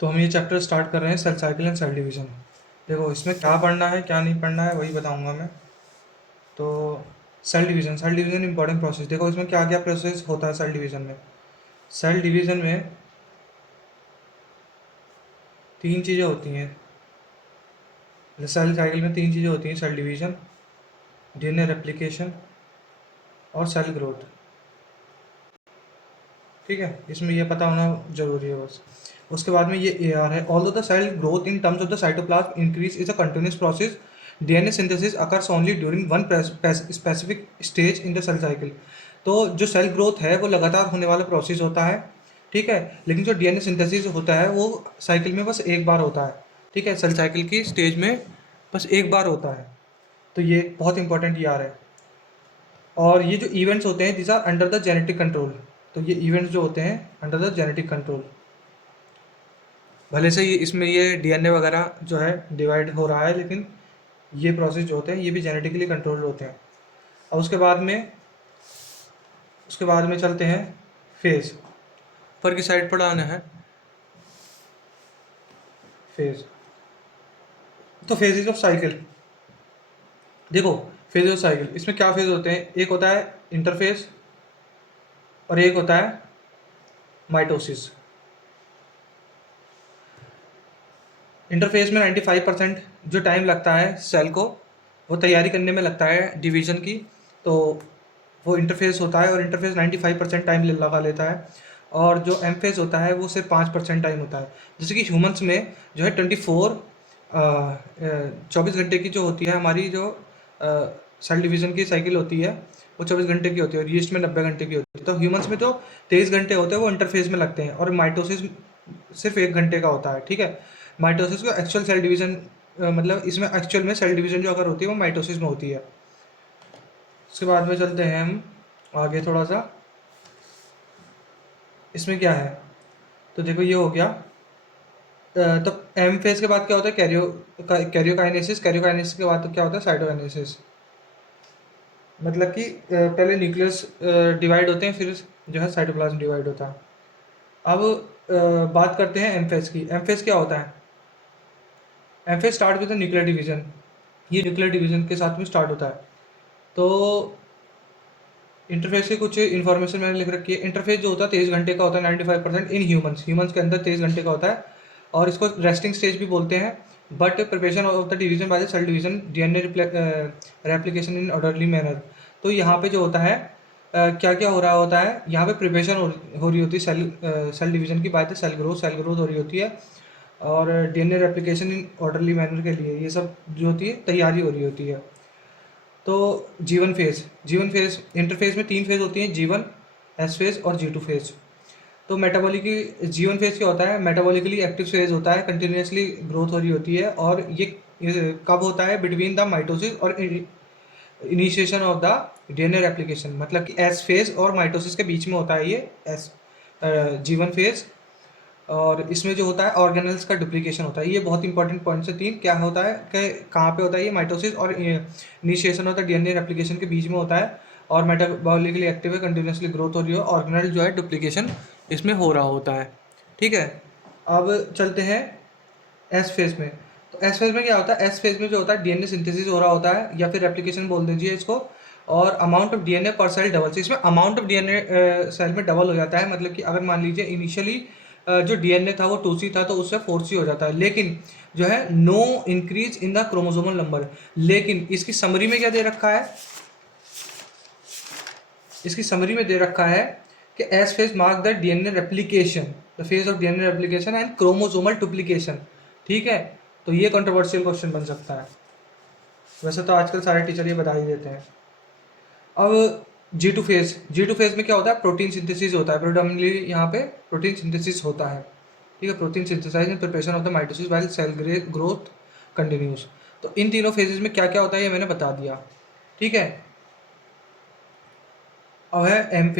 तो हम ये चैप्टर स्टार्ट कर रहे हैं cell cycle and cell division. देखो इसमें क्या पढ़ना है क्या नहीं पढ़ना है वही बताऊंगा मैं। तो सेल डिवीज़न इंपॉर्टेंट प्रोसेस। देखो इसमें क्या क्या प्रोसेस होता है सेल डिवीज़न में। सेल डिवीज़न में तीन चीज़ें होती हैं। सेल साइकिल में तीन चीज़ें होती हैं: सेल डिवीज़न, डीएनए रेप्लिकेशन और सेल ग्रोथ। ठीक है, इसमें ये पता होना जरूरी है बस। उसके बाद में ये ए आर है। Although the cell growth in terms of the cytoplasm increase is a continuous process, DNA synthesis occurs only during one specific stage in the cell cycle. तो जो सेल ग्रोथ है वो लगातार होने वाला प्रोसेस होता है, ठीक है। लेकिन जो डीएनए सिंथेसिस होता है वो साइकिल में बस एक बार होता है, ठीक है। सेल साइकिल की स्टेज में बस एक बार होता है। तो ये बहुत इंपॉर्टेंट यार है। और ये जो इवेंट्स होते हैं this are under the genetic control. तो ये इवेंट्स जो होते हैं अंडर द जेनेटिक कंट्रोल, भले से ये इसमें ये डीएनए वगैरह जो है डिवाइड हो रहा है, लेकिन ये प्रोसेस जो होते हैं ये भी जेनेटिकली कंट्रोल होते हैं। अब उसके बाद में चलते हैं फेज पर की साइड पर आना है। फेज, तो फेजेज ऑफ साइकिल। देखो फेज ऑफ साइकिल, इसमें क्या फेज होते हैं? एक होता है इंटरफेज और एक होता है माइटोसिस। इंटरफेस में 95% जो टाइम लगता है सेल को वो तैयारी करने में लगता है डिवीज़न की, तो वो इंटरफेस होता है। और इंटरफेस 95% टाइम लगा लेता है। और जो एम फेस होता है वो सिर्फ 5% टाइम होता है। जैसे कि ह्यूमंस में जो है 24 घंटे की जो होती है हमारी जो सेल डिवीज़न की साइकिल होती है वो 24 घंटे की होती है और यीस्ट में 90 घंटे की होती है। तो ह्यूमंस में जो 23 घंटे होते हैं वो इंटरफेस में लगते हैं और माइटोसिस सिर्फ 1 घंटे का होता है, ठीक है। माइटोसिस को एक्चुअल सेल डिवीज़न मतलब इसमें एक्चुअल में सेल डिवीज़न जो अगर होती है वो माइटोसिस में होती है। उसके बाद में चलते हैं हम आगे थोड़ा सा। इसमें क्या है? तो देखो ये हो गया। तो एम फेज के बाद क्या होता है? कैरियोकाइनेसिस। कैरियोकाइनेसिस के बाद तो क्या होता है? साइटोकाइनेसिस। मतलब कि पहले न्यूक्लियस डिवाइड होते हैं, फिर जो है साइटोप्लाज्म डिवाइड होता है। अब बात करते हैं एम फेज की। एम फेज क्या होता है? M phase start with nuclear division. ये न्यूक्लियर डिवीजन के साथ में स्टार्ट होता है। तो इंटरफेस की कुछ इन्फॉर्मेशन मैंने लिख रखी है। इंटरफेस जो होता है 23 घंटे का होता है 95% इन ह्यूमंस के अंदर 23 घंटे का होता है और इसको रेस्टिंग स्टेज भी बोलते हैं। But preparation of the division by the cell division, DNA replication in orderly manner. तो यहाँ पे जो होता है क्या क्या हो रहा होता है यहाँ पे? प्रिपरेशन हो रही होती है सेल डिवीजन की बाय द सेल ग्रोथ हो रही होती है और DNA replication in orderly manner के लिए ये सब जो होती है तैयारी हो रही होती है। तो जीवन फेज इंटरफेज में तीन फेज होती हैं: जीवन, एस फेज और जी टू फेज। तो मेटाबॉलिकली जीवन फेज क्या होता है? मेटाबॉलिकली एक्टिव फेज होता है, कंटिन्यूसली ग्रोथ हो रही होती है। और ये कब होता है? बिटवीन द माइटोसिस और initiation of the DNA replication. मतलब कि एस फेज और माइटोसिस के बीच में होता है ये एस जीवन फेज। और इसमें जो होता है ऑर्गेनल्स का डुप्लीकेशन होता है। ये बहुत इंपॉर्टेंट पॉइंट्स है तीन। क्या होता है कि कहाँ पे होता है ये? माइटोसिस और initiation of the DNA replication के बीच में होता है। और मेटाबॉलिकली एक्टिव है, कंटिन्यूसली ग्रोथ हो रही है, ऑर्गेनल जो है डुप्लीकेशन इसमें हो रहा होता है, ठीक है। अब चलते हैं एस फेज में। तो एस फेज में क्या होता है? एस फेज में जो होता है डीएनए सिंथेसिस हो रहा होता है या फिर रेप्लिकेशन बोल दीजिए इसको। और अमाउंट ऑफ डीएनए पर सेल डबल। इसमें अमाउंट ऑफ डीएनए सेल में डबल हो जाता है। मतलब कि अगर मान लीजिए इनिशियली जो डीएनए था वो 2C था तो उससे 4C हो जाता है। लेकिन जो है no increase in the chromosomal number. लेकिन इसकी समरी में क्या दे रखा है? इसकी समरी में दे रखा है कि S phase mark the DNA replication, the phase of DNA replication and chromosomal duplication, ठीक है। तो ये कंट्रोवर्शियल क्वेश्चन बन सकता है। वैसे तो आजकल सारे टीचर ये बता ही देते हैं। अब जी टू फेज में क्या होता है? प्रोटीन सिंथेसिस होता है। प्रोडमिनली यहाँ पे प्रोटीन सिंथेसिस होता है, ठीक है। Protein synthesize and preparation of the mitosis while cell growth continues. तो इन तीनों फेजेस में क्या क्या होता है ये मैंने बता दिया, ठीक है। अब है M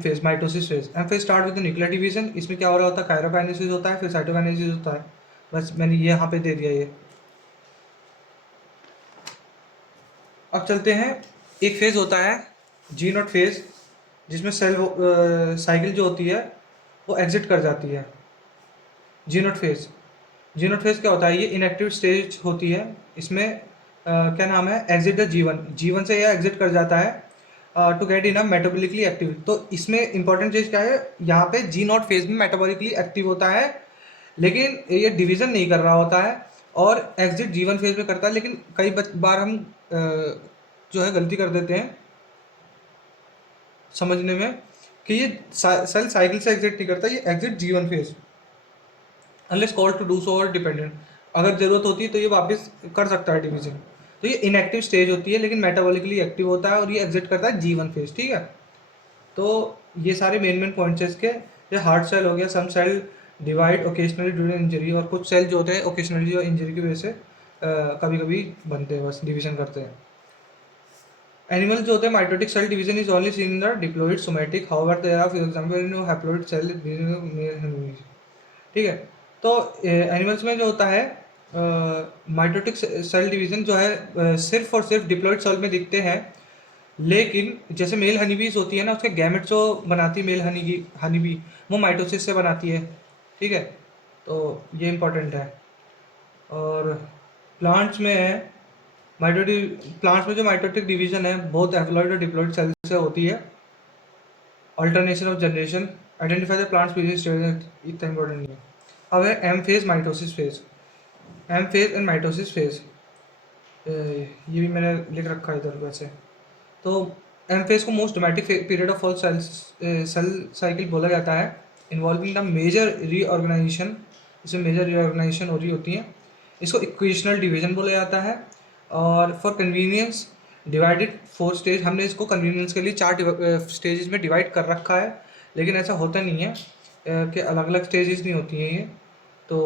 phase mitosis phase. M phase start with nuclear division. इसमें क्या हो रहा होता है? काइरोकाइनेसिस होता है, फिर साइटोकाइनेसिस होता है। बस मैंने ये यहाँ पे दे दिया ये। अब चलते हैं, एक फेज होता है जी नॉट फेज, जिसमें सेल साइकिल जो होती है वो एग्जिट कर जाती है। जीनोट फेज। जीनोट फेज क्या होता है? ये इनएक्टिव स्टेज होती है। इसमें क्या नाम है, एग्जिट द जीवन, जीवन से यह एग्जिट कर जाता है to get in a metabolically active. तो इसमें इंपॉर्टेंट चीज़ क्या है, यहाँ पे जी नॉट फेज में मेटाबॉलिकली एक्टिव होता है, लेकिन ये डिवीजन नहीं कर रहा होता है, और एग्जिट जीवन फेज में करता है। लेकिन कई बार हम जो है गलती कर देते हैं समझने में कि ये सेल साइकिल से एग्जिट नहीं करता, ये exit G one phase, unless call to do so और डिपेंडेंट, अगर जरूरत होती है तो ये वापस कर सकता है डिवीजन। तो ये इनएक्टिव स्टेज होती है लेकिन मेटाबॉलिकली एक्टिव होता है, और ये एग्जिट करता है जीवन फेज। ठीक है, तो ये सारे मेन पॉइंट्स है इसके। ये हार्ट सेल हो गया, some cell divide occasionally during injury, और कुछ सेल जो होते हैं ओकेजनली जो इंजरी की वजह से कभी कभी बनते हैं, बस डिवीजन करते हैं। एनिमल जो होते हैं mitotic cell division is only seen in the diploid somatic, however there are for example in haploid cell. ठीक है, तो एनिमल्स में जो होता है माइटोटिक सेल डिवीजन जो है सिर्फ और सिर्फ डिप्लॉइड सेल में दिखते हैं। लेकिन जैसे मेल हनी बीज होती है ना, उसके गैमेट जो बनाती है मेल हनी बी, वो माइटोसिस से बनाती है। ठीक है, तो ये इंपॉर्टेंट है। और प्लांट्स में है माइटोटिक, प्लांट्स में जो माइटोटिक डिवीजन है बहुत एप्लॉइड और डिप्लॉइड सेल से होती है। Alternation of generation, identify the plant species, इतना इंपॉर्टेंट नहीं है। अब है M phase mitosis phase, M phase and mitosis phase, ये भी मैंने लिख रखा है इधर वैसे। तो एम फेज को most dramatic period of all cell cycle बोला जाता है, इन्वॉल्विंग द मेजर रीऑर्गेनाइजेशन, इसमें मेजर रीऑर्गेनाइजेशन हो रही होती है। इसको इक्वेशनल डिवीजन बोला जाता है। और फॉर कन्वीनियंस डिवाइडेड 4 स्टेज, हमने इसको कन्वीनियंस के लिए 4 स्टेजेस में डिवाइड कर रखा है, लेकिन ऐसा होता नहीं है कि अलग अलग स्टेजेस नहीं होती हैं ये। तो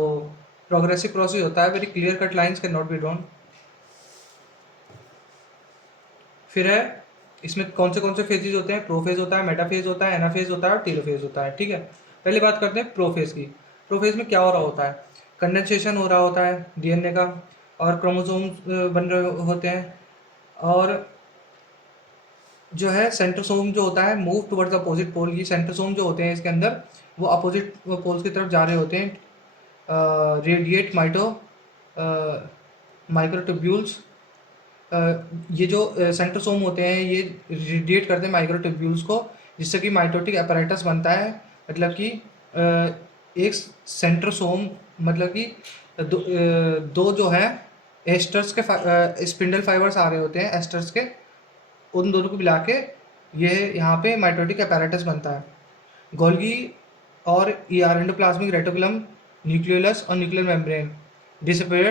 प्रोग्रेसिव प्रोसेस होता है, very clear cut lines can not be drawn. फिर है इसमें कौन से फेजेज होते हैं, प्रोफेज होता है, मेटाफेज होता है, एनाफेज होता है और टेलोफेज होता है। ठीक है, पहले बात करते हैं प्रोफेज की। प्रोफेज में क्या हो रहा होता है, कंडेंसेशन हो रहा होता है डीएनए का, और क्रोमोसोम्स बन रहे होते हैं, और जो है सेंट्रोसोम जो होता है मूव टुवर्ड्स अपोजिट पोल। ये सेंट्रोसोम जो होते हैं इसके अंदर वो अपोजिट पोल्स की तरफ जा रहे होते हैं। रेडिएट माइक्रोट्यूब्यूल्स, ये जो सेंट्रोसोम होते हैं ये रेडिएट करते हैं माइक्रोट्यूब्यूल्स को, जिससे कि माइटोटिक apparatus बनता है। मतलब कि एक सेंट्रोसोम, मतलब कि दो जो है एस्टर्स के स्पिंडल फाइबर्स आ रहे होते हैं एस्टर्स के, उन दोनों को मिला के ये यहाँ पे माइटोटिक apparatus बनता है। गोल्गी और ER एंडोप्लाज्मिक रेटिकुलम, न्यूक्लियोलस और nuclear membrane disappear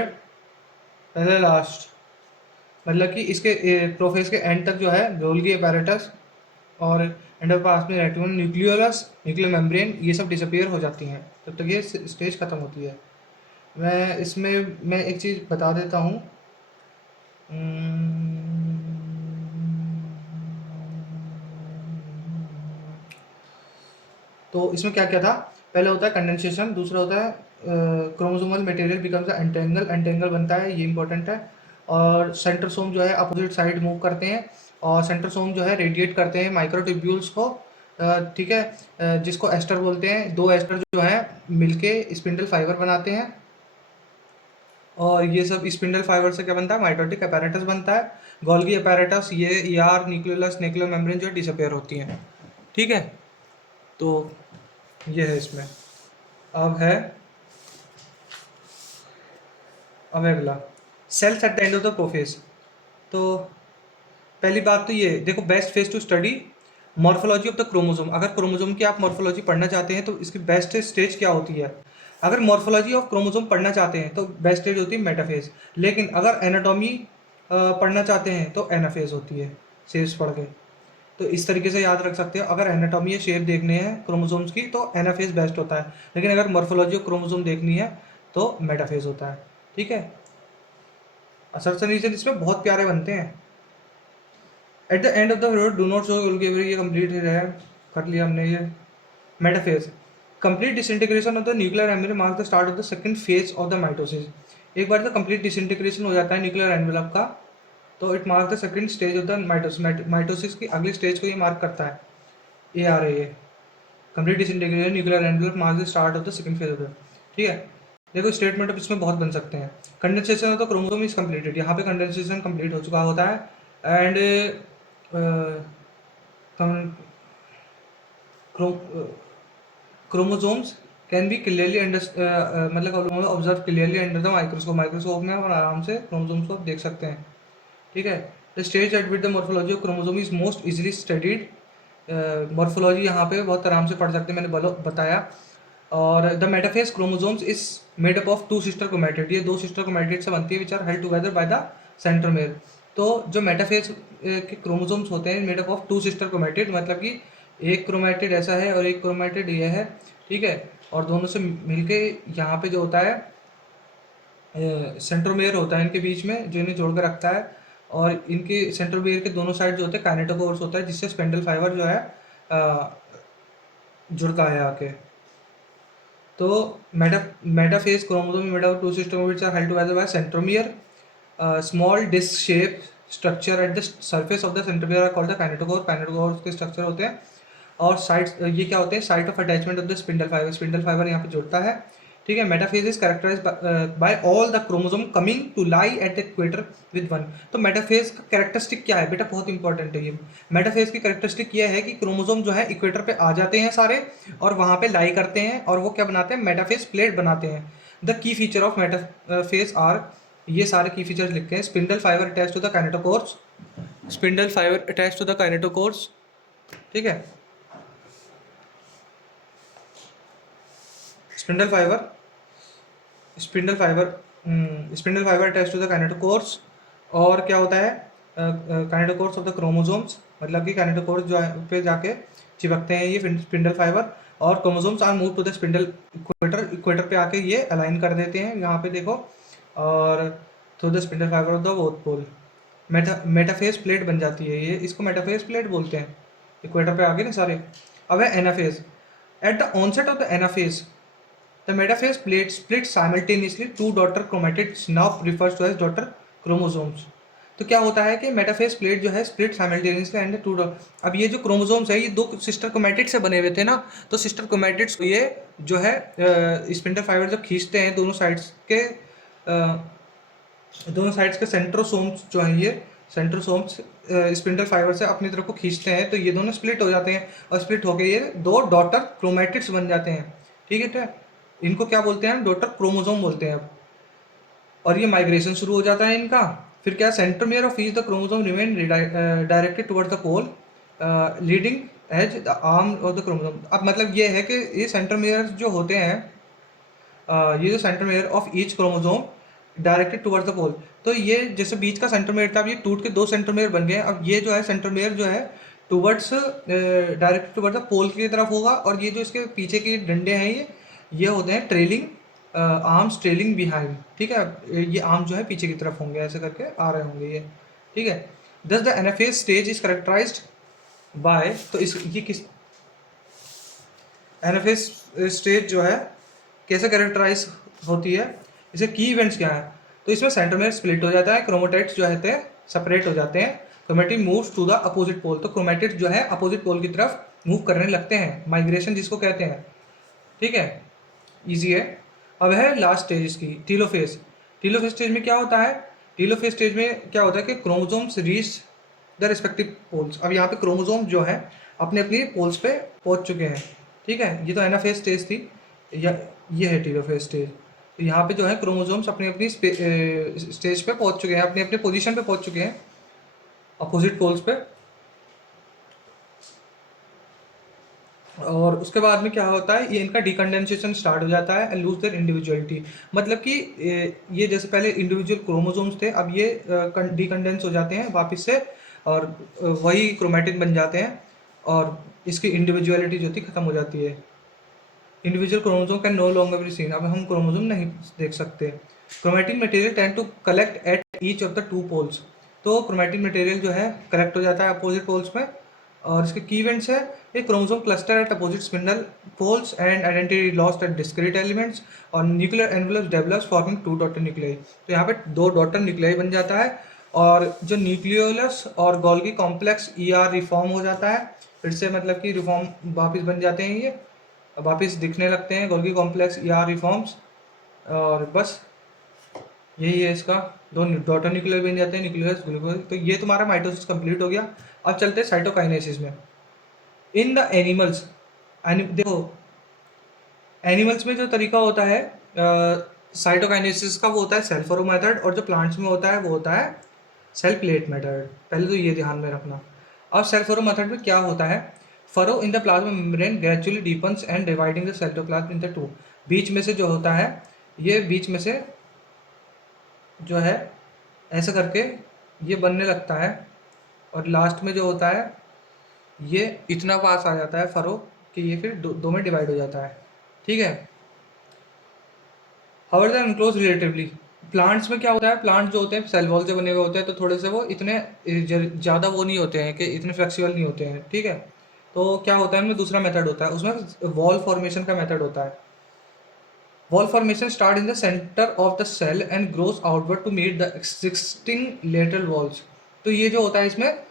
at the last. मतलब कि इसके प्रोफेज के एंड तक जो है गोल्गी एपैरेटस और endoplasmic reticulum, nucleolus, nuclear membrane, ये सब डिसअपीयर हो जाती हैं, तब तक ये स्टेज खत्म होती है। मैं एक चीज़ बता देता हूँ। तो इसमें क्या क्या था, पहले होता है कंडेंसेशन, दूसरा होता है chromosomal material becomes entangle, entangle बनता है, ये इंपॉर्टेंट है। और सेंट्रोसोम जो है अपोजिट साइड मूव करते हैं, और सेंट्रोसोम जो है रेडिएट करते हैं माइक्रोट्यूब्यूल्स को। ठीक है, जिसको एस्टर बोलते हैं। 2 एस्टर जो है मिलके स्पिंडल फाइबर बनाते हैं, और ये सब स्पिंडल फाइबर से क्या बनता है, माइटोटिक apparatus बनता है। गोल्गी apparatus, ये ER, न्यूक्लियोलस, न्यूक्लियर मेम्ब्रेन जो है डिसअपीयर होती हैं। ठीक है, तो ये है इसमें। अब है अब अगला cells at the end of the prophase. तो पहली बात तो ये देखो, best phase to study morphology of the chromosome. अगर क्रोमोसोम की आप मॉर्फोलॉजी पढ़ना चाहते हैं तो इसकी बेस्ट स्टेज क्या होती है। अगर मॉर्फोलॉजी ऑफ क्रोमोसोम पढ़ना चाहते हैं तो बेस्ट स्टेज होती है मेटाफेज। लेकिन अगर एनाटॉमी पढ़ना चाहते हैं तो एनाफेज होती है, शेप्स पढ़ के। तो इस तरीके से याद रख सकते हो, अगर एनाटॉमी या शेप देखने हैं क्रोमोसोम्स की तो एनाफेज बेस्ट होता है, लेकिन अगर मॉर्फोलॉजी ऑफ क्रोमोसोम देखनी है तो मेटाफेज होता है। ठीक है, असर्शन रीजन इसमें बहुत प्यारे बनते हैं। Eight the end of the road do not show ये कंप्लीट है, कर लिया हमने ये। Metaphase, complete disintegration of the nuclear envelope mark the start of the second phase of the mitosis. एक बार जब कंप्लीट डिसइंटीग्रेशन हो जाता है न्यूक्लियर एनवेलप का, तो it mark the second stage of the mitosis. Mitosis की अगली स्टेज को ये मार्क करता है। ये आ रही है complete disintegration nuclear envelope mark the start of the second phase of the. ठीक है। देखो स्टेटमेंट अब इसमें बहुत बन सकते हैं। कंडेंसेशन तो क्रोमोसोम इज कंप्लीटेड, यहाँ पे कंडेंसेशन कंप्लीट हो चुका होता है। And chromosomes can be clearly मतलब observe clearly under the microscope, microscope में आप आराम से क्रोमोसोम्स को देख सकते हैं। ठीक है। The stage at with the morphology of chromosome is most easily studied. Morphology यहाँ पे बहुत आराम से पढ़ सकते हैं, मैंने बताया। और the metaphase chromosomes is made up of two sister chromatid, ये दो सिस्टर क्रोमैटिड से बनती है which are held together by the centromere. तो जो मेटाफेज के क्रोमोसोम्स होते हैं made up of two sister chromatid, मतलब कि एक क्रोमैटिड ऐसा है और एक क्रोमैटिड ये है। ठीक है। और दोनों से मिलके यहाँ पे जो होता है सेंट्रोमेयर होता है इनके बीच में, जो इन्हें जोड़ कर रखता है। और इनके सेंट्रोमेयर के दोनों साइड जो होते हैं काइनेटोकोर्स होता है, जिससे स्पेंडल फाइबर जो है जुड़ता है आके। तो metaphase chromosome made of two system which are held together by centromere. Small disc shape structure at the surface of the centromere are called the kinetochore, kinetochore के स्ट्रक्चर होते हैं। और साइट्स ये क्या होते हैं, site of attachment of the spindle fibre यहाँ पे जुड़ता है। ठीक है। Metaphase is characterise by all the chromosome coming to lie at the equator with one. तो मेटाफेज का कैरेक्टरिस्टिक क्या है बेटा, बहुत इंपॉर्टेंट है ये। मेटाफेज की कैरेक्टरिस्टिक ये है कि क्रोमोसोम जो है इक्वेटर पे आ जाते हैं सारे, और वहाँ पे लाई करते हैं, और वो क्या बनाते हैं, मेटाफेज प्लेट बनाते हैं। The key feature of metaphase are, ये सारे की फीचर्स लिखे हैं। Spindle fibre attach to the kinetochores, spindle fibre attach to the kinetochores. ठीक है। Spindle fibre spindle fibre spindle fibre attach to the kinetochores. और क्या होता है, काइनेटोकोर्स ऑफ द क्रोमोसोम्स, मतलब कि काइनेटोकोर्स जो है पे जाके चिपकते हैं ये स्पिंडल फाइबर। और chromosomes are move to the spindle equator, equator पे आके ये अलाइन कर देते हैं यहाँ पे देखो। और through the spindle fibre of the both pole metaphase plate बन जाती है ये, इसको मेटाफेज प्लेट बोलते हैं, इक्वेटर पे आगे ना सारे। अब है anaphase. At the onset of the anaphase the metaphase plate split simultaneously two daughter chromatids, now refers to as daughter chromosomes। तो क्या होता है कि मेटाफेज प्लेट जो है स्प्लिट साइमल्टेनियसली एंड टू। अब ये जो क्रोमोसोम्स है ये दो सिस्टर क्रोमैटिड से बने हुए थे ना, तो सिस्टर क्रोमैटिड्स को ये जो है स्पिंडल फाइबर जब खींचते हैं दोनों साइड्स के सेंट्रोसोम्स जो हैं, ये सेंट्रोसोम्स स्पिंडल फाइबर से अपनी तरफ को खींचते हैं, तो ये दोनों स्प्लिट हो जाते हैं, और स्प्लिट होकर ये दो डॉटर क्रोमैटिड्स बन जाते हैं। ठीक है। तो इनको क्या बोलते हैं, डॉटर क्रोमोसोम बोलते हैं अब। और ये माइग्रेशन शुरू हो जाता है इनका। फिर क्या, centromere of each the chromosome remain directed towards the pole leading edge the arm of the chromosome. अब मतलब ये है कि ये सेंट्रोमियर जो होते हैं, ये जो centromere of each chromosome directed towards the pole, तो ये जैसे बीच का सेंट्रोमियर था, अब ये टूट के दो सेंट्रोमियर बन गए। अब ये जो है सेंट्रोमियर जो है टुवर्ड्स डायरेक्टेड टुवर्ड्स द पोल की तरफ होगा, और ये जो इसके पीछे के डंडे हैं ये होते हैं ट्रेलिंग आर्म्स, ट्रेलिंग बिहाइंड। ठीक है। ये आर्म जो है पीछे की तरफ होंगे, ऐसे करके आ रहे होंगे ये। ठीक है। Thus the anaphase stage is characterised by, तो इस ये किस एनाफेज स्टेज जो है कैसे कैरेक्टराइज होती है, इसे की इवेंट्स क्या है। तो इसमें सेंट्रोमेयर स्प्लिट हो जाता है, क्रोमेटाइड्स जो है सेपरेट हो जाते हैं, chromatid moves to the opposite pole, तो क्रोमेटिड्स जो है अपोजिट पोल की तरफ मूव करने लगते हैं, माइग्रेशन जिसको कहते हैं। ठीक है। इजी है। अब है लास्ट स्टेज इसकी, टीलोफेज। टीलोफेज स्टेज में क्या होता है, टीलोफेज स्टेज में क्या होता है कि chromosomes reach the respective poles. अब यहाँ पे क्रोमोसोम जो है अपने अपनी पोल्स पे पहुँच चुके हैं। ठीक है। ये तो एनाफेज स्टेज थी, या ये है टीलोफेज स्टेज। तो यहाँ पे जो है क्रोमोसोम्स अपनी अपनी स्टेज पे पहुँच चुके हैं, अपने अपने पोजीशन पे पहुँच चुके हैं अपोजिट पोल्स पे। और उसके बाद में क्या होता है, ये इनका डिकंडेंसेशन स्टार्ट हो जाता है, लूज देयर इंडिविजुअलिटी। मतलब कि ये जैसे पहले इंडिविजुअल क्रोमोसोम्स थे, अब ये डिकंडेंस हो जाते हैं वापस से, और वही क्रोमैटिन बन जाते हैं, और इसकी इंडिविजुअलिटी जो थी खत्म हो जाती है। Individual chromosome can no longer be seen, अब हम क्रोमोसोम नहीं देख सकते। Chromatin material tend to collect at each of the two poles, तो क्रोमैटिन मटेरियल जो है कलेक्ट हो जाता है अपोजिट पोल्स में। और इसके की इवेंट्स है, ये chromosome cluster at opposite spindle poles and identity lost at discrete elements, और nuclear envelope develops forming two daughter nuclei. तो यहाँ पे दो डॉटर न्यूक्लियाई बन जाता है, और जो न्यूक्लियोलस और गोल्गी कॉम्प्लेक्स ER रिफॉर्म हो जाता है, फिर से मतलब कि रिफॉर्म वापस बन जाते हैं ये। वापस दिखने लगते हैं गोल्गी कॉम्प्लेक्स या रिफॉर्म्स। और बस यही है इसका, दो डॉटर न्यूक्लियर बन जाते हैं, न्यूक्लियस ग्लूकोज। तो ये तुम्हारा माइटोसिस कंप्लीट हो गया। अब चलते हैं साइटोकाइनेसिस में। इन द एनिमल्स, देखो एनिमल्स में जो तरीका होता है साइटोकाइनेसिस का, वो होता है सेल फरो मेथड, और जो प्लांट्स में होता है वो होता है सेल प्लेट मेथड। पहले तो ये ध्यान में रखना। अब सेल फरो मेथड में क्या होता है, furrow in the plasma membrane gradually deepens and dividing the cytoplasm in the two. बीच में से जो होता है, ये बीच में से जो है ऐसा करके ये बनने लगता है, और लास्ट में जो होता है ये इतना पास आ जाता है फरो कि ये फिर दो में डिवाइड हो जाता है। ठीक है। However the enclose relatively, plants में क्या होता है, प्लांट जो होते हैं सेल वॉल से बने हुए होते हैं, तो थोड़े से वो इतने ज़्यादा वो नहीं होते हैं कि इतने फ्लेक्सिबल नहीं होते हैं। ठीक है। तो क्या होता है, उनमें दूसरा मेथड होता है, उसमें वॉल फॉर्मेशन का मेथड होता है। Wall formation start in the centre of the cell and grows outward to meet the existing lateral walls. तो ये जो होता है, इसमें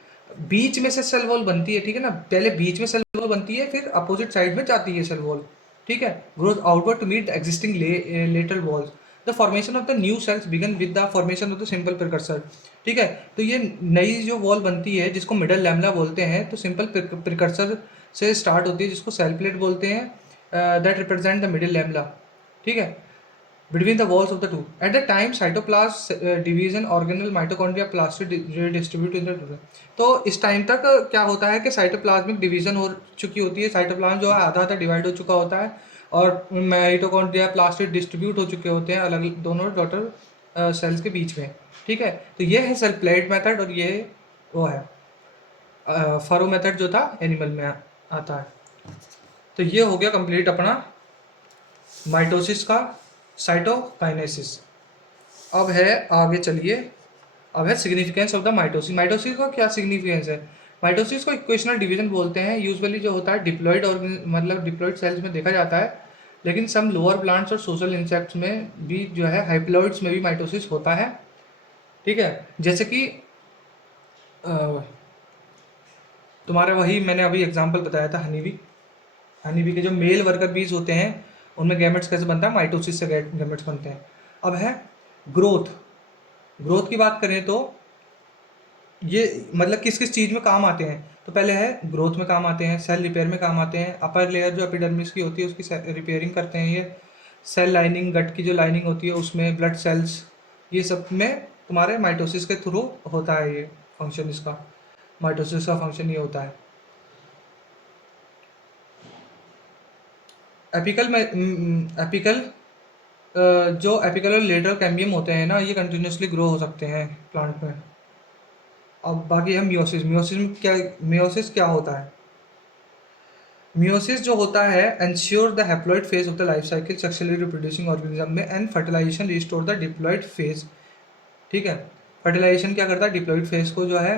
बीच में से सेल वॉल बनती है। ठीक है ना, पहले बीच में सेल वॉल बनती है, फिर अपोजिट साइड में जाती है सेल वॉल। ठीक है। Growth outward to meet the existing lateral walls. The formation of the new cells began with the formation of the simple precursor. ठीक है। तो ये नई जो वॉल बनती है, जिसको मिडल लैमेला बोलते हैं, तो सिंपल प्रिकर्सर से स्टार्ट होती है, जिसको सेल प्लेट बोलते हैं, that represent the middle lamella. ठीक है। Between the walls of the to at the time cytoplasm division organelle mitochondria plastid distribute in the. तो इस टाइम तक क्या होता है कि साइटोप्लाज्मिक डिवीजन हो चुकी होती है, साइटोप्लाज्म जो है आधा आधा डिवाइड हो चुका होता है, और माइटोकॉन्ड्रिया प्लास्टिड डिस्ट्रीब्यूट हो चुके होते हैं अलग दोनों डॉटर सेल्स के बीच में। ठीक है। तो ये है सेल प्लेट मेथड, और ये वो है फरो मेथड जो था एनिमल में आता है। तो ये हो गया कंप्लीट अपना माइटोसिस का साइटोकाइनेसिस। अब है आगे चलिए, अब है significance of the mitosis. Mitosis का क्या सिग्निफिकेंस है, माइटोसिस को इक्वेशनल डिवीजन बोलते हैं। यूजुअली जो होता है डिप्लॉइड और मतलब डिप्लॉइड सेल्स में देखा जाता है, लेकिन सम लोअर प्लांट्स और सोशल इंसेक्ट्स में भी जो है हाइप्लॉइड्स में भी माइटोसिस होता है। ठीक है। जैसे कि तुम्हारा वही मैंने अभी एग्जांपल बताया था हनीबी। हनीबी के जो मेल वर्कर बीज होते हैं, उनमें गैमेट्स कैसे बनता है, माइटोसिस से गैमेट्स बनते हैं। अब है ग्रोथ। ग्रोथ की बात करें तो ये मतलब किस किस चीज़ में काम आते हैं, तो पहले है ग्रोथ में काम आते हैं, सेल रिपेयर में काम आते हैं। अपर लेयर जो एपिडर्मिस की होती है उसकी रिपेयरिंग करते हैं ये। सेल लाइनिंग, गट की जो लाइनिंग होती है उसमें, ब्लड सेल्स, ये सब में तुम्हारे माइटोसिस के थ्रू होता है ये फंक्शन। इसका माइटोसिस का फंक्शन ये होता है। एपिकल में एपिकल जो एपिकल और लेटरल कैम्बियम होते हैं ना, ये कंटिन्यूसली ग्रो हो सकते हैं प्लांट में। अब बाकी है मियोसिस। मियोसिस क्या होता है, मियोसिस जो होता है ensure the haploid phase of the life cycle sexually reproducing organism में, and fertilisation restore the diploid phase. ठीक है। फर्टिलाइजेशन क्या करता है, डिप्लॉइड फेज को जो है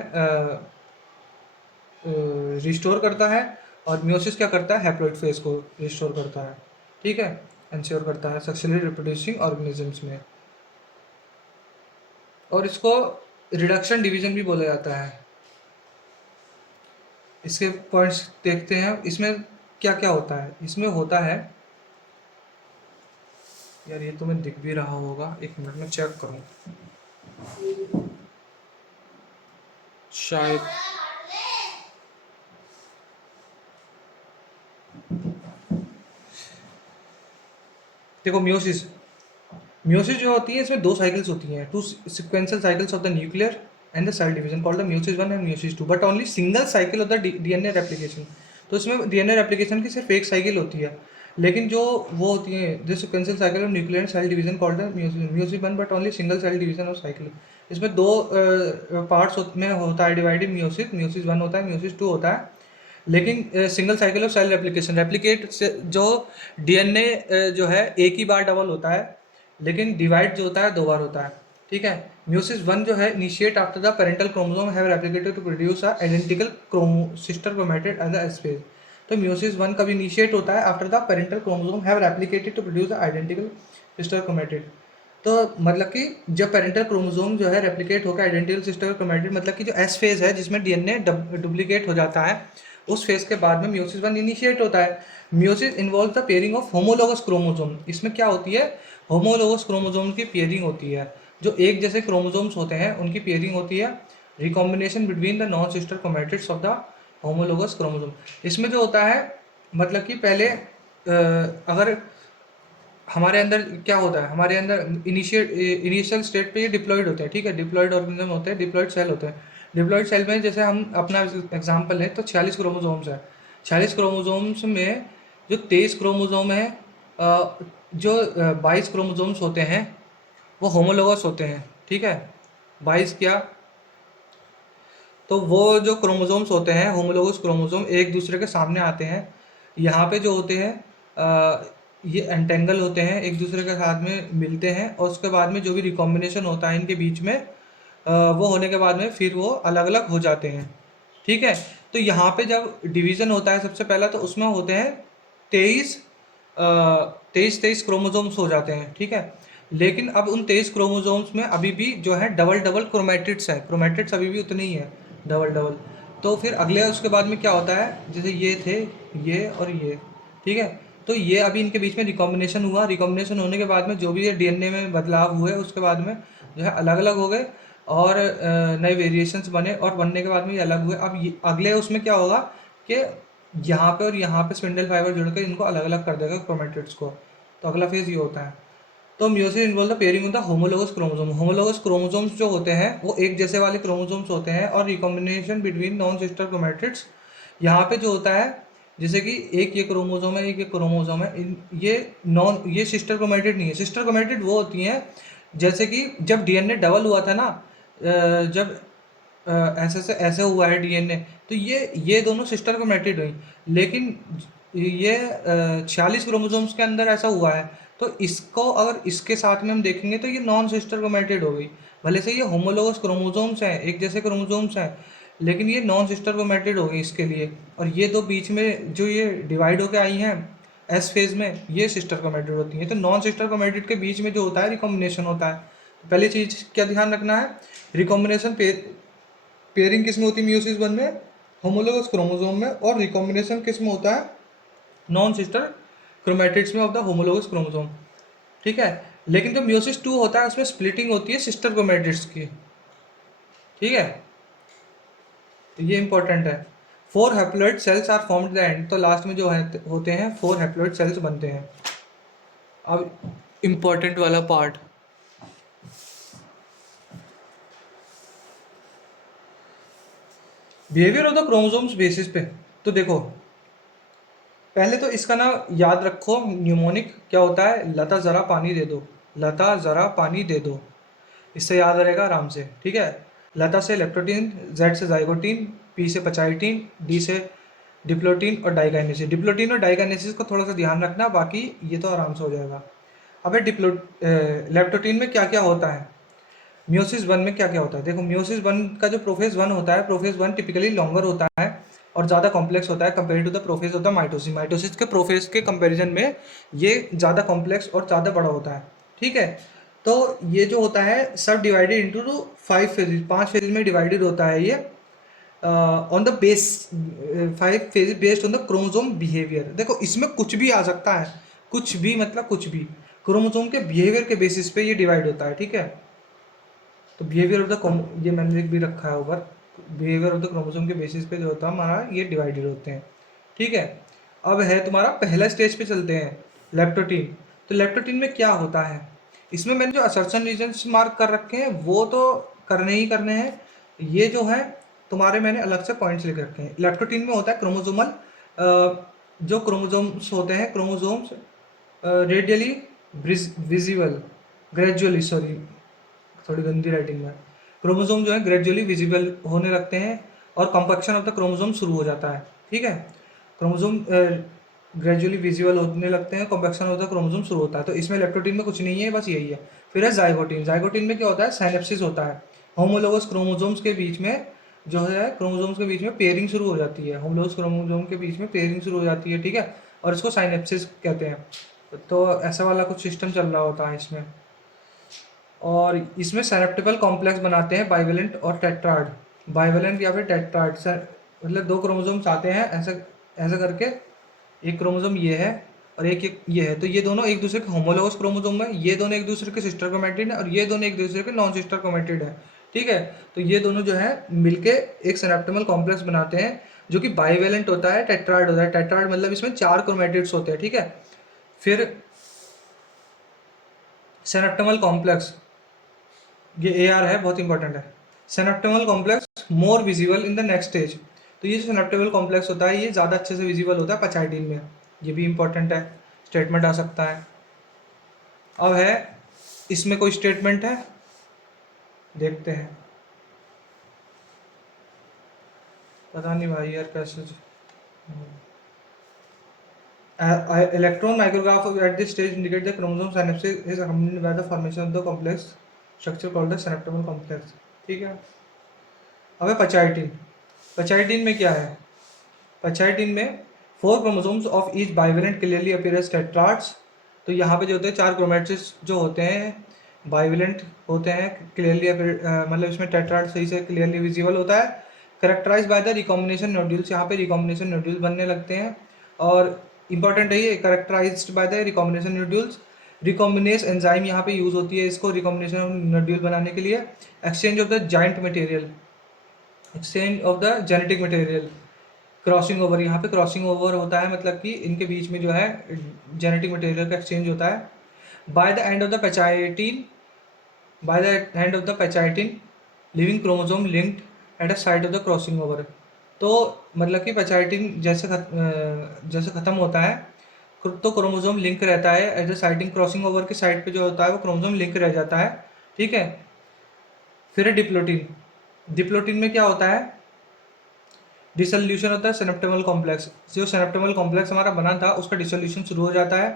रिस्टोर करता है, और मियोसिस क्या करता है, हैप्लॉइड फेज को रिस्टोर करता है। ठीक है। एंश्योर करता है सेक्सुअली रिप्रोड्यूसिंग ऑर्गेनिजम्स में। और इसको रिडक्शन डिवीजन भी बोला जाता है। इसके पॉइंट्स देखते हैं इसमें क्या क्या होता है। इसमें होता है, यार ये तुम्हें दिख भी रहा होगा, एक मिनट में चेक करूं शायद। देखो मियोसिस, मियोसिस जो होती है इसमें दो साइकिल्स होती हैं, two sequential cycles of the nuclear and the cell division called the meiosis 1 and meiosis 2, but only single cycle of the DNA replication. तो इसमें डीएनए रेप्लिकेशन की सिर्फ एक साइकिल होती है, लेकिन जो वो होती है the sequential cycle of nuclear and cell division called the meiosis 1, but only single cell division of cycle. इसमें दो पार्ट्स में होता है डिवाइडेड मियोसिस। मियोसिस 1 होता है, मियोसिस 2 होता है, लेकिन single cycle of cell replication, replicate से जो डीएनए जो है एक ही बार डबल होता है, लेकिन डिवाइड जो होता है दो बार होता है। ठीक है। म्यूसिस 1 जो है initiate after the parental chromosome have replicated to produce a identical sister chromatid as a space. तो म्यूसिस 1 कभी इनिशिएट होता है after the parental chromosome have replicated to produce a identical sister chromatid. तो मतलब कि जब पेरेंटल क्रोमोसोम जो है रेप्लिकेट होकर आइडेंटिकल सिस्टर क्रोमैटिड, मतलब कि जो एस फेज है जिसमें डीएनए डुप्लीकेट हो जाता है, उस फेज के बाद में म्यूसिस वन इनिशिएट होता है। Meiosis involve the pairing of homologous chromosome. इसमें क्या होती है, होमोलोगस क्रोमोसोम की पेयरिंग होती है, जो एक जैसे क्रोमोसोम्स होते हैं उनकी पेयरिंग होती है। Recombination between the non sister chromatids of the homologous chromosome. इसमें जो होता है, मतलब कि पहले अगर हमारे अंदर क्या होता है, हमारे अंदर इनिशियल स्टेट पे ये डिप्लॉयड होते हैं, ठीक है, डिप्लॉयड ऑर्गेनिज्म होते हैं, डिप्लॉयड सेल होते हैं। डिप्लॉयड सेल में जैसे हम अपना एग्जांपल लें तो 46 क्रोमोसोम्स है। 46 क्रोमोसोम्स में जो 23 क्रोमोसोम है, जो 22 क्रोमोसोम्स होते हैं वो होमोलोगस होते हैं, ठीक है। 22 क्या, तो वो जो क्रोमोसोम्स होते हैं होमोलोगस क्रोमोसोम एक दूसरे के सामने आते हैं। यहाँ पे जो होते हैं ये एंटेंगल होते हैं, एक दूसरे के साथ में मिलते हैं, और उसके बाद में जो भी रिकॉम्बिनेशन होता है इनके बीच में, वो होने के बाद में फिर वो अलग अलग हो जाते हैं, ठीक है। तो यहाँ पे जब डिवीज़न होता है सबसे पहला, तो उसमें होते हैं 23 23 क्रोमोसोम्स हो जाते हैं, ठीक है। लेकिन अब उन 23 क्रोमोसोम्स में अभी भी जो है डबल डबल क्रोमैटिड्स हैं, क्रोमैटिड्स अभी भी उतने ही है, डबल डबल। तो फिर अगले उसके बाद में क्या होता है, जैसे ये थे, ये और ये, ठीक है। तो ये अभी इनके बीच में रिकॉम्बिनेशन हुआ, रिकॉम्बिनेशन होने के बाद में जो भी ये डीएनए में बदलाव हुए उसके बाद में जो है अलग अलग हो गए, और नए वेरिएशंस बने, और बनने के बाद में ये अलग हुए। अब ये अगले उसमें क्या होगा कि यहाँ पे और यहाँ पे स्पिंडल फाइबर जुड़कर इनको अलग अलग कर देगा क्रोमैटिड्स को। तो अगला फेज ये होता है। तो meiosis involve the pairing of the homologous chromosome. Homologous chromosomes जो होते हैं वो एक जैसे वाले क्रोमोसोम्स होते हैं, और recombination between non sister chromatids. यहाँ पे जो होता है, जैसे कि एक ये क्रोमोसोम है, एक ये क्रोमोसोम है, ये सिस्टर क्रोमैटिड नहीं है। सिस्टर क्रोमैटिड वो होती हैं, जैसे कि जब डीएनए डबल हुआ था ना, जब ऐसे से ऐसे हुआ है डीएनए, तो ये दोनों सिस्टर क्रोमैटिड हुई। लेकिन ये 46 क्रोमोसोम्स के अंदर ऐसा हुआ है, तो इसको अगर इसके साथ में हम देखेंगे तो ये नॉन सिस्टर क्रोमैटिड हो गई। भले से ये होमोलोगस क्रोमोसोम्स हैं, एक जैसे क्रोमोसोम्स हैं, लेकिन ये नॉन सिस्टर क्रोमैटिड हो गई इसके लिए। और ये दो बीच में जो ये डिवाइड होकर आई हैं एस फेज में, ये सिस्टर क्रोमैटिड होती हैं। तो नॉन सिस्टर क्रोमैटिड के बीच में जो होता है रिकॉम्बिनेशन होता है। तो पहली चीज़ क्या ध्यान रखना है, रिकॉम्बिनेशन पेयरिंग किस में होती है म्यूसिस वन में, होमोलोगस क्रोमोसोम में, और रिकॉम्बिनेशन किस में होता है, नॉन सिस्टर क्रोमैटिड्स में ऑफ द होमोलोगस क्रोमोसोम, ठीक है। लेकिन जो म्यूसिस टू होता है उसमें स्प्लिटिंग होती है सिस्टर क्रोमैटिड्स की, ठीक है। तो ये इंपॉर्टेंट है। 4 haploid cells are formed the end. तो लास्ट में जो है होते हैं 4 हैप्लॉइड सेल्स बनते हैं। अब इंपॉर्टेंट वाला part, behaviour of the chromosomes basis पे। तो देखो, पहले तो इसका ना याद रखो, न्यूमोनिक क्या होता है, लता ज़रा पानी दे दो, लता ज़रा पानी दे दो, इससे याद रहेगा आराम से, ठीक है। लता से लेप्टोटीन, जेड से जाइगोटीन, पी से पचाइटीन, डी से डिप्लोटीन और डाइकाइनेसिस। डिप्लोटीन और डाइकाइनेसिस को थोड़ा सा ध्यान रखना, बाकी ये तो आराम से हो जाएगा। अबे लेप्टोटीन में क्या क्या होता है, म्यूसिस वन में क्या क्या होता है। देखो, म्यूसिस वन का जो प्रोफेज वन होता है, प्रोफेज वन टिपिकली लॉन्गर होता है और ज़्यादा कॉम्प्लेक्स होता है compare to the prophase of the mitosis. Mitosis के प्रोफेज के कंपैरिजन में ये ज़्यादा कॉम्प्लेक्स और ज़्यादा बड़ा होता है, ठीक है। तो ये जो होता है सब डिवाइडेड इंटू 5 फेजेज, 5 फेजेज में डिवाइडेड होता है ये, on the base 5 phases based on the chromosome behaviour. देखो, इसमें कुछ भी आ सकता है, कुछ भी मतलब कुछ भी, क्रोमोसोम के बिहेवियर के बेसिस पे ये डिवाइड होता है, ठीक है। तो बिहेवियर ऑफ द, ये मैंने लिख भी रखा है ऊपर, बिहेवियर ऑफ द क्रोमोसोम के बेसिस पे जो होता है हमारा, ये डिवाइडेड होते हैं, ठीक है। अब है तुम्हारा पहला स्टेज पे चलते हैं, लेप्टोटीन। तो लेप्टोटीन में क्या होता है, इसमें मैंने जो असर्शन रीजन्स मार्क कर रखे हैं वो तो करने ही करने हैं। ये जो है तुम्हारे मैंने अलग से पॉइंट्स लिख रखे हैं। लेप्टोटीन में होता है क्रोमोसोमल, जो क्रोमोसोम्स होते हैं, chromosomes radially visible, gradually, sorry थोड़ी गंदी राइटिंग में, क्रोमोसोम जो है ग्रेजुअली विजिबल होने लगते हैं और कंपैक्शन ऑफ द क्रोमोसोम शुरू हो जाता है, ठीक है। क्रोमोसोम ग्रेजुअली विजिबल होने लगते हैं, कंपैक्शन ऑफ द क्रोमोसोम शुरू होता है। तो इसमें लेप्टोटीन में कुछ नहीं है, बस यही है। फिर है जाइगोटीन। जाइगोटीन में क्या होता है, साइनेप्सिस होता है। होमोलोगस क्रोमोसोम्स के बीच में जो है, क्रोमोसोम्स के बीच में पेयरिंग शुरू हो जाती है, होमोलोगस क्रोमोसोम के बीच में पेयरिंग शुरू हो जाती है, ठीक है। और इसको साइनेप्सिस कहते हैं। तो ऐसा वाला कुछ सिस्टम चल रहा होता है इसमें। और इसमें सेनेप्टिबल कॉम्प्लेक्स बनाते हैं बाइवेलेंट और टेट्राड, बाइवेलेंट या फिर टेट्राड मतलब दो क्रोमोसोम्स आते हैं ऐसा ऐसा करके, एक क्रोमोसोम ये है और एक ये है, तो ये दोनों एक दूसरे के होमोलोगस क्रोमोसोम है, ये दोनों एक दूसरे के सिस्टर क्रोमैटिड है और ये दोनों एक दूसरे के नॉन सिस्टर क्रोमैटिड है। ठीक है, तो ये दोनों जो है मिलके एक सिनेप्टिमल कॉम्प्लेक्स बनाते हैं जो कि बाइवेलेंट होता है, टेट्राइड होता है। टेट्राइड मतलब इसमें 4 क्रोमैटिड्स होते हैं। ठीक है, फिर सिनेप्टिमल कॉम्प्लेक्स, ये ए आर है, बहुत इंपॉर्टेंट है। Synaptonemal complex more visible in the next stage, तो ये जो सिनेप्टिमल कॉम्प्लेक्स होता है ये ज़्यादा अच्छे से विजिबल होता है पचाइडिन में, ये भी इंपॉर्टेंट है, स्टेटमेंट आ सकता है। अब है इसमें कोई स्टेटमेंट है, देखते हैं। पता नहीं भाई यार कैसे। Electron micrograph at this stage indicate the chromosome synapsis is accompanied by the formation of the complex structure called the synaptonemal complex. ठीक है, अब है पचाइटिन। पचाइटिन में क्या है? पचाइटिन में 4 chromosomes of each bivalent clearly appear as tetrads, तो यहाँ पे जो होते हैं 4 क्रोमैटिड्स जो होते हैं बाइवेलेंट होते हैं, क्लियरली मतलब इसमें टेट्राड सही से क्लियरली विजिबल होता है। Characterize by the recombination nodules, यहाँ पे रिकॉम्बिनेशन नोड्यूल्स बनने लगते हैं और इंपॉर्टेंट है ये, characterised bye the recombination nodules. Recombinase enzyme यहाँ पे यूज होती है इसको रिकॉम्बिनेशन नोड्यूल बनाने के लिए। Exchange of the joint material, exchange of the genetic material. Crossing over, यहाँ पे क्रॉसिंग ओवर होता है, मतलब कि इनके बीच में जो है जेनेटिक मटेरियल का एक्सचेंज होता है। By the end of the pachytene, by the end of the pachytene living chromosome linked at a side of the crossing over, तो मतलब कि पैचाइटिन जैसे ख़त्म होता है तो क्रोमोसोम लिंक रहता है at the siting, crossing over के साइड पे जो होता है वो क्रोमोसोम लिंक रह जाता है। ठीक है, फिर है डिप्लोटिन। डिप्लोटिन में क्या होता है? डिसोल्यूशन होता है सिनेप्टिमल कॉम्प्लेक्स, जो सिनेप्टिमल कॉम्प्लेक्स हमारा बना था उसका डिसोल्यूशन शुरू हो जाता है।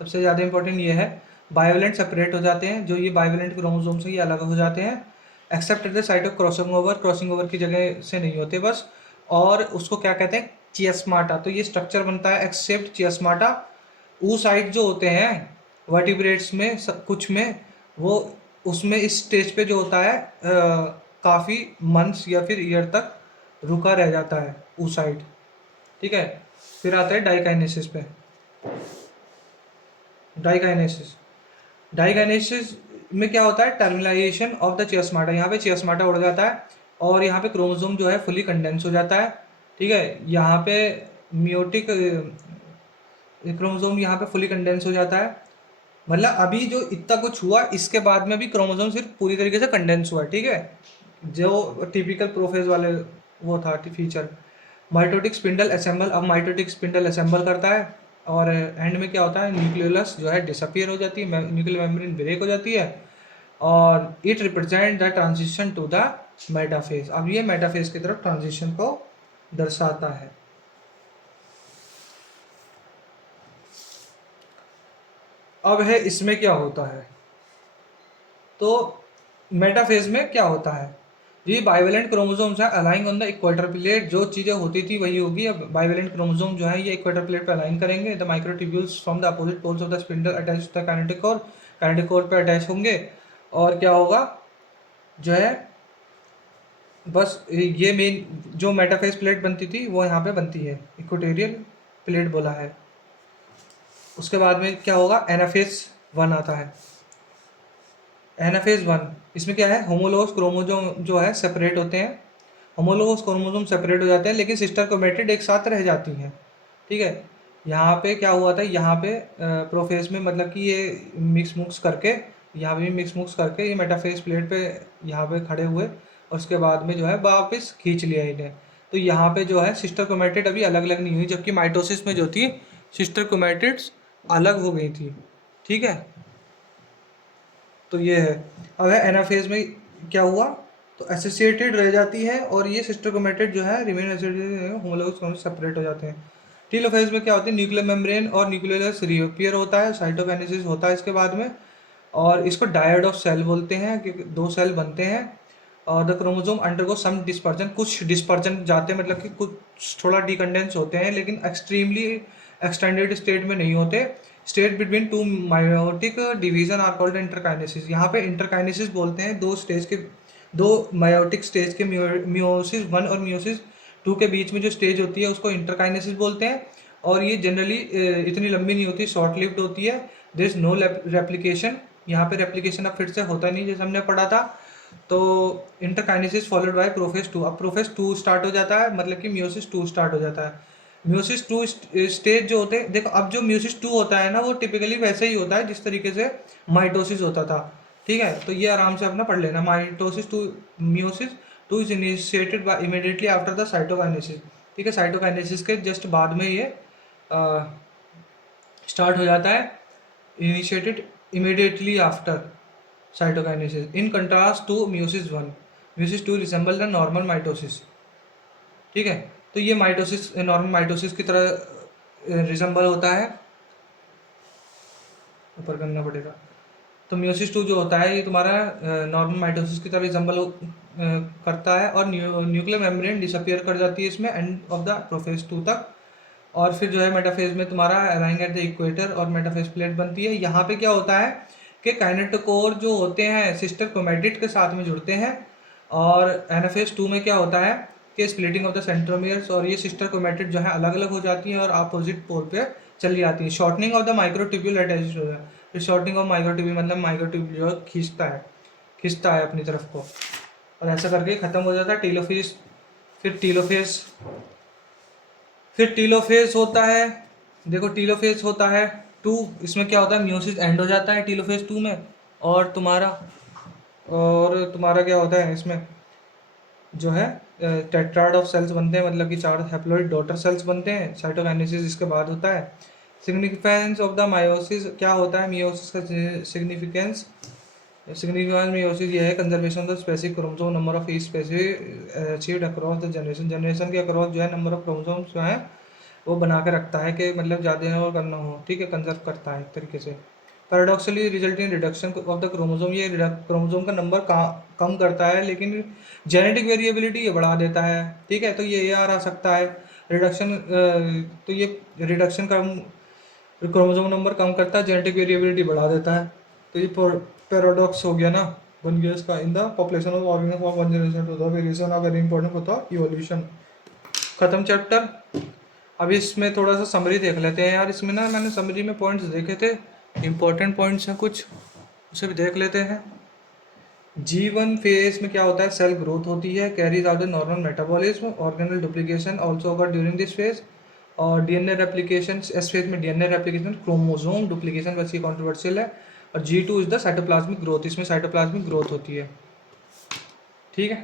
सबसे ज़्यादा इंपॉर्टेंट ये है, बायोवेलेंट सेपरेट हो जाते हैं, जो ये बायोवेलेंट क्रोमोसोम से ये अलग हो जाते हैं। Accept at the site of crossing over, crossing over की जगह से नहीं होते बस। और उसको क्या कहते हैं? चियास्माटा, तो ये स्ट्रक्चर बनता है एक्सेप्ट चियास्माटा। वो साइट जो होते हैं वर्टिब्रेट्स में सब कुछ में, वो उसमें इस स्टेज पे जो होता है काफ़ी मंथ्स या फिर ईयर तक रुका रह जाता है oocyte। ठीक है, फिर आता है डाइकाइनेसिस पे। डाइकाइनेसिस, डाइकाइनेसिस में क्या होता है? टर्मिनाइजेशन ऑफ द चियास्माटा, यहाँ पे चियास्माटा उड़ जाता है और यहाँ पे क्रोमोसोम जो है फुली कंडेंस हो जाता है। ठीक है, यहाँ पे मियोटिक क्रोमोसोम यहाँ पे फुली कंडेंस हो जाता है, मतलब अभी जो इतना कुछ हुआ इसके बाद में भी क्रोमोसोम सिर्फ पूरी तरीके से कंडेंस हुआ है। ठीक है, जो टिपिकल प्रोफेज वाले वो था फीचर। माइटोटिक स्पिंडल असेंबल, अब माइटोटिक स्पिंडल असेंबल करता है और एंड में क्या होता है? न्यूक्लियोलस जो है डिसअपियर हो जाती है, न्यूक्लियर मेम्ब्रेन ब्रेक हो जाती है और it represent the transition to the metaphase. अब ये मेटाफेज की तरफ ट्रांजिशन को दर्शाता है। अब है इसमें क्या होता है, तो मेटाफेज में क्या होता है? ये बाइवेलेंट क्रोमोसोम्स है अलाइंग ऑन द इक्वेटर प्लेट, जो चीज़ें होती थी वही होगी। अब बाइवेलेंट क्रोमोसोम जो है ये इक्वेटर प्लेट पे अलाइन करेंगे। The microtubules from the opposite poles of the spindle attach to the kinetochore, kinetochore पे अटैच होंगे और क्या होगा जो है, बस ये मेन जो मेटाफेज प्लेट बनती थी वो यहाँ पे बनती है, इक्वेटोरियल प्लेट बोला है। उसके बाद में क्या होगा? एनाफेज 1 आता है। एनाफेज 1, इसमें क्या है? होमोलोगस क्रोमोसोम जो है सेपरेट होते हैं, होमोलोगस क्रोमोसोम सेपरेट हो जाते हैं लेकिन सिस्टर क्रोमैटिड एक साथ रह जाती हैं। ठीक है, यहाँ पे क्या हुआ था? यहाँ पे प्रोफेज में मतलब कि ये मिक्स मुक्स करके, यहाँ पे भी मिक्स मुक्स करके ये मेटाफेज प्लेट पे यहाँ पे खड़े हुए और उसके बाद में जो है वापस खींच लिया इन्हें। तो यहाँ पे जो है सिस्टर क्रोमैटिड अभी अलग अलग नहीं हुई, जबकि माइटोसिस में जो थी सिस्टर क्रोमैटिड्स अलग हो गई थी। ठीक है, तो ये है। अब है एनाफेज में क्या हुआ? तो एसोसिएटेड रह जाती है और ये सिस्टर क्रोमैटिड जो है रिमेन एसोसिएटेड, होमोलोगस सेपरेट हो जाते हैं। टीलोफेज में क्या होती है? न्यूक्लियर मेम्ब्रेन और न्यूक्लियोलस रीअपियर होता है, साइटोकाइनेसिस होता है इसके बाद में, और इसको डायड ऑफ सेल बोलते हैं क्योंकि 2 सेल बनते हैं। और the chromosome undergo some dispersion, कुछ डिस्पर्जन जाते हैं मतलब कि कुछ थोड़ा डिकंडेंस होते हैं लेकिन एक्सट्रीमली एक्सटेंडेड स्टेट में नहीं होते। State between 2 meiotic division are called interkinesis, यहाँ पे इंटरकाइनेसिस बोलते हैं 2 स्टेज के, 2 मायोटिक स्टेज के, मियोसिस 1 और मियोसिस 2 के बीच में जो स्टेज होती है उसको इंटरकाइनेसिस बोलते हैं, और ये जनरली इतनी लंबी नहीं होती, शॉर्ट लिव्ड होती है। देयर इज नो रेप्लिकेशन, यहाँ पे रेप्लिकेशन अब फिर से होता नहीं जैसे हमने पढ़ा था। तो इंटरकाइनेसिस फॉलोड बाय प्रोफेज 2, अब प्रोफेज 2 स्टार्ट हो जाता है, मतलब कि म्यूसिस 2 स्टार्ट हो जाता है। म्यूसिस 2 स्टेज जो होते हैं, देखो अब जो म्यूसिस 2 होता है ना वो टिपिकली वैसे ही होता है जिस तरीके से माइटोसिस होता था, ठीक है। तो ये आराम से अपना पढ़ लेना, mitosis 2, meiosis 2 is initiated by immediately after the cytokinesis, ठीक है। साइटोकाइनेसिस के जस्ट बाद में ये स्टार्ट हो जाता है, initiated immediately after cytokinesis, in contrast to meiosis 1। Meiosis 2 resemble the normal mitosis, ठीक है। तो ये माइटोसिस नॉर्मल माइटोसिस की तरह रिसेंबल होता है, ऊपर करना पड़ेगा। तो म्यूसिस 2 जो होता है ये तुम्हारा नॉर्मल माइटोसिस की तरह रिसेंबल करता है, और न्यूक्लियर मेम्ब्रेन डिसअपियर कर जाती है इसमें एंड ऑफ द प्रोफेज 2 तक। और फिर जो है मेटाफेज में तुम्हारा अलाइंग एट द इक्वेटर और मेटाफेज प्लेट बनती है। यहाँ पे क्या होता है कि काइनेटोकोर जो होते हैं सिस्टर क्रोमैटिड के साथ में जुड़ते हैं, और एनाफेज 2 में क्या होता है कि स्प्लिटिंग ऑफ द सेंट्रोमियर्स, और ये सिस्टर क्रोमैटिड जो है अलग अलग हो जाती हैं और अपोजिट पोल पे चली जाती हैं। Shortening of the microtubule attached हो है, फिर शॉर्टनिंग ऑफ माइक्रोट्यूब्यूल मतलब माइक्रोट्यूब्यूल जो खींचता है अपनी तरफ को, और ऐसा करके ख़त्म हो जाता है टीलोफेज। फिर टीलोफेज होता है, देखो टीलोफेज होता है 2, इसमें क्या होता है म्यूसिस एंड हो जाता है टीलोफेज 2 में, और तुम्हारा क्या होता है इसमें जो है टेट्राड ऑफ सेल्स बनते हैं, मतलब कि 4 हैप्लॉइड डॉटर सेल्स बनते हैं। साइटोकाइनेसिस इसके बाद होता है। सिग्निफिकेंस ऑफ द मायोसिस क्या होता है, मियोसिस का सिग्निफिकेंस मियोसिस ये है conservation of the specific chromosome number of each specific achieved across the generation के अक्रॉस जो है नंबर ऑफ क्रोमोसोम्स जो है वो बना के रखता है कि मतलब ज़्यादा और करना हो, ठीक है, कंजर्व करता है एक तरीके से। Paradoxically result in reduction of the chromosome, ये क्रोमोसोम का नंबर कम करता है, लेकिन जेनेटिक वेरिएबिलिटी ये बढ़ा देता है, ठीक है। तो ये आ सकता है रिडक्शन, तो ये रिडक्शन का क्रोमोसोम नंबर कम करता है, जेनेटिक वेरिएबिलिटी बढ़ा देता है। तो ये पैराडॉक्स हो गया ना, बन गया इसका। In the population of organism from one generation to the variation are very important for the evolution. खत्म चैप्टर। अब इसमें थोड़ा सा समरी देख लेते हैं यार, इसमें ना मैंने समरी में पॉइंट्स देखे थे, इंपॉर्टेंट पॉइंट्स हैं कुछ, उसे भी देख लेते हैं। G1 फेज में क्या होता है, सेल ग्रोथ होती है, carries out the normal metabolism, organelle duplication also occur during this phase, और डीएनए रेप्लिकेशन, एस फेज में डीएनए रेप्लिकेशन, क्रोमोसोम डुप्लीकेशन वैसे कॉन्ट्रोवर्शियल है। और G2 is the cytoplasmic growth, इसमें साइटोप्लाज्मिक ग्रोथ होती है, ठीक है।